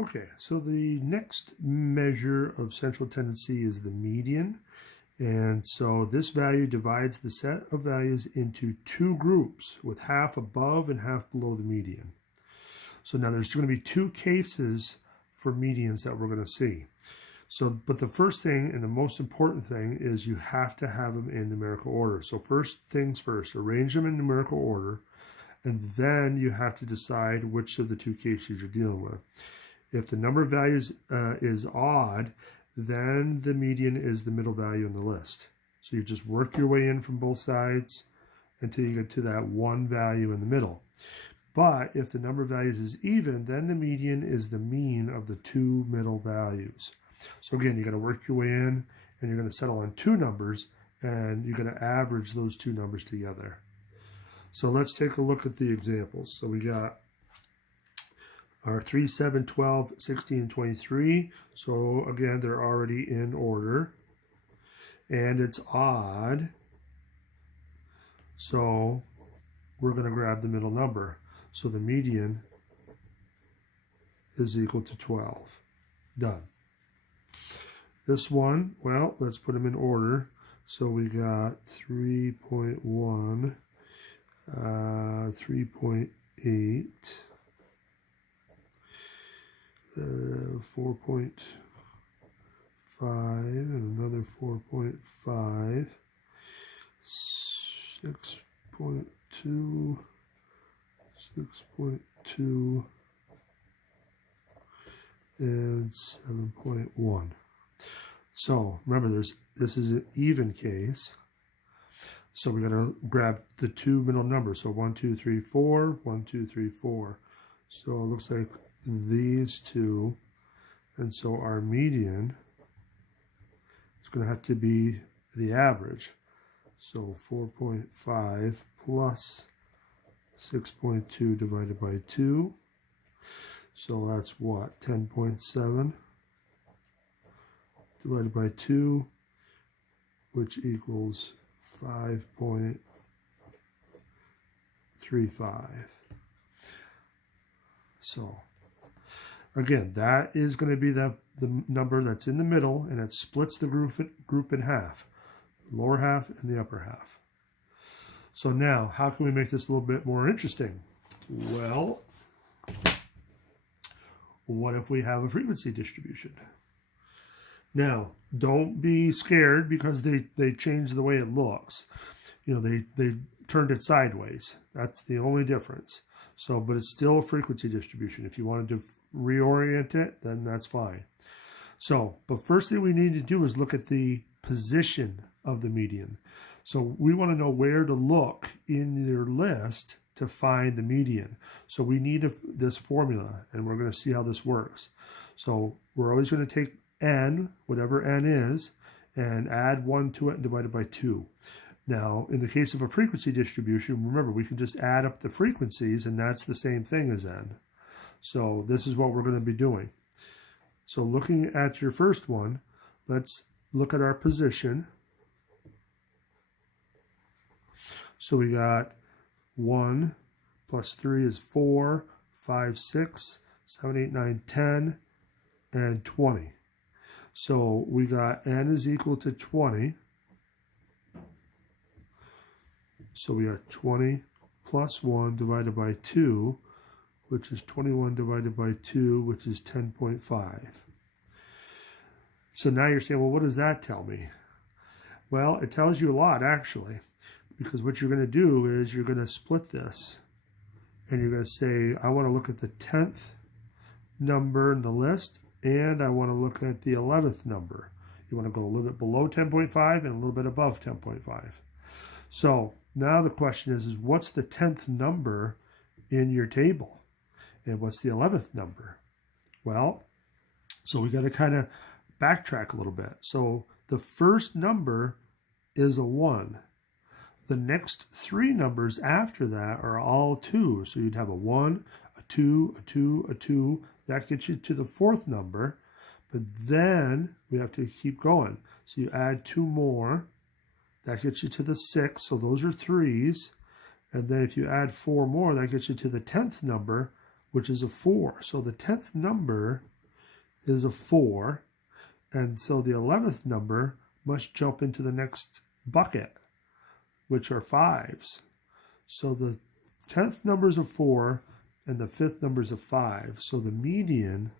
Okay, so the next measure of central tendency is the median. And so this value divides the set of values into two groups with half above and half below the median. So now there's going to be two cases for medians that we're going to see. So, but the first thing and the most important thing is you have to have them in numerical order. So first things first, arrange them in numerical order, and then you have to decide which of the two cases you're dealing with. If the number of values is odd, then the median is the middle value in the list. So you just work your way in from both sides until you get to that one value in the middle. But if the number of values is even, then the median is the mean of the two middle values. So again, you're going to work your way in, and you're going to settle on two numbers, and you're going to average those two numbers together. So let's take a look at the examples. So we got our 3, 7, 12, 16, and 23. So again, they're already in order. And it's odd. So we're going to grab the middle number. So the median is equal to 12. Done. This one, well, let's put them in order. So we got 3.1, 3.8, 4.5, and another 4.5, 6.2, 6.2, and 7.1. So remember, this is an even case. So we're going to grab the two middle numbers. So 1, 2, 3, 4, 1, 2, 3, 4. So it looks like these two. And so our median is going to have to be the average. So 4.5 plus 6.2 divided by 2. So that's what? 10.7 divided by 2, which equals 5.35. So again, that is going to be the number that's in the middle, and it splits the group in half, the lower half and the upper half. So now, how can we make this a little bit more interesting? Well, what if we have a frequency distribution? Now, don't be scared because they changed the way it looks. You know, they turned it sideways. That's the only difference. So, but it's still a frequency distribution. If you wanted to reorient it, then that's fine. So, but first thing we need to do is look at the position of the median. So we want to know where to look in your list to find the median. So we need this formula, and we're going to see how this works. So we're always going to take n, whatever n is, and add 1 to it and divide it by 2. Now, in the case of a frequency distribution, remember, we can just add up the frequencies, and that's the same thing as n. So this is what we're going to be doing. So looking at your first one, let's look at our position. So we got 1 plus 3 is 4, 5, 6, 7, 8, 9, 10, and 20. So we got n is equal to 20. So we got 20 plus 1 divided by 2, which is 21 divided by 2, which is 10.5. So now you're saying, well, what does that tell me? Well, it tells you a lot, actually, because what you're going to do is you're going to split this, and you're going to say, I want to look at the 10th number in the list, and I want to look at the 11th number. You want to go a little bit below 10.5 and a little bit above 10.5. So now the question is what's the 10th number in your table? And what's the 11th number? Well, so we got to kind of backtrack a little bit. So the first number is a 1. The next three numbers after that are all 2. So you'd have a 1, a 2, a 2, a 2. That gets you to the fourth number. But then we have to keep going. So you add 2 more. That gets you to the 6. So those are 3s. And then if you add 4 more, that gets you to the 10th number, which is a 4. So the 10th number is a 4, and so the 11th number must jump into the next bucket, which are 5s. So the 10th number is a 4, and the 5th number is a 5. So the median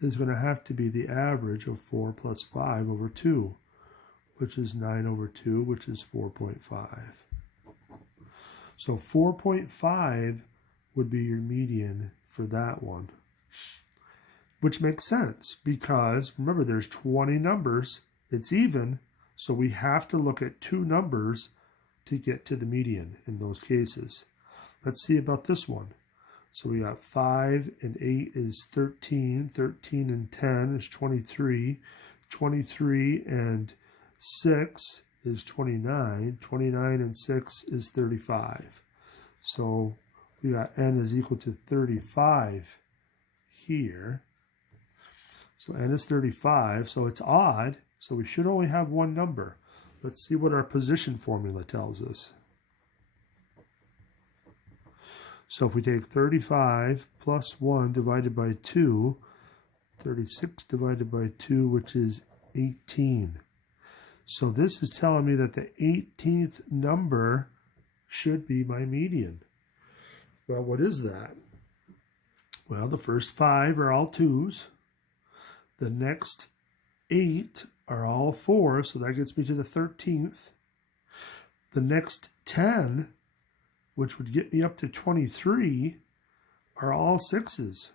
is going to have to be the average of 4 plus 5 over 2, which is 9 over 2, which is 4.5. So 4.5 would be your median for that one, which makes sense because, remember, there's 20 numbers. It's even, so we have to look at 2 numbers to get to the median in those cases. Let's see about this one. So we got 5 and 8 is 13. 13 and 10 is 23. 23 and 6 is 29. 29 and 6 is 35. So we got n is equal to 35 here. So n is 35, so it's odd, so we should only have one number. Let's see what our position formula tells us. So if we take 35 plus 1 divided by 2, 36 divided by 2, which is 18. So this is telling me that the 18th number should be my median. Well, what is that? Well, the first 5 are all 2s. The next 8 are all 4s, so that gets me to the 13th. The next 10, which would get me up to 23, are all 6s.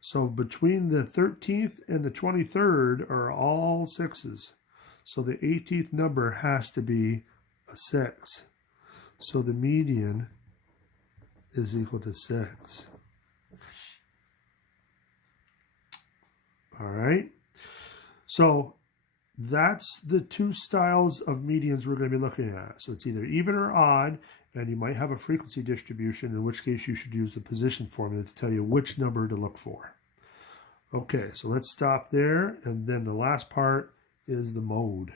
So between the 13th and the 23rd are all 6s. So the 18th number has to be a 6. So the median is equal to 6. All right. So that's the 2 styles of medians we're going to be looking at. So it's either even or odd, and you might have a frequency distribution, in which case you should use the position formula to tell you which number to look for. Okay, so let's stop there, and then the last part is the mode.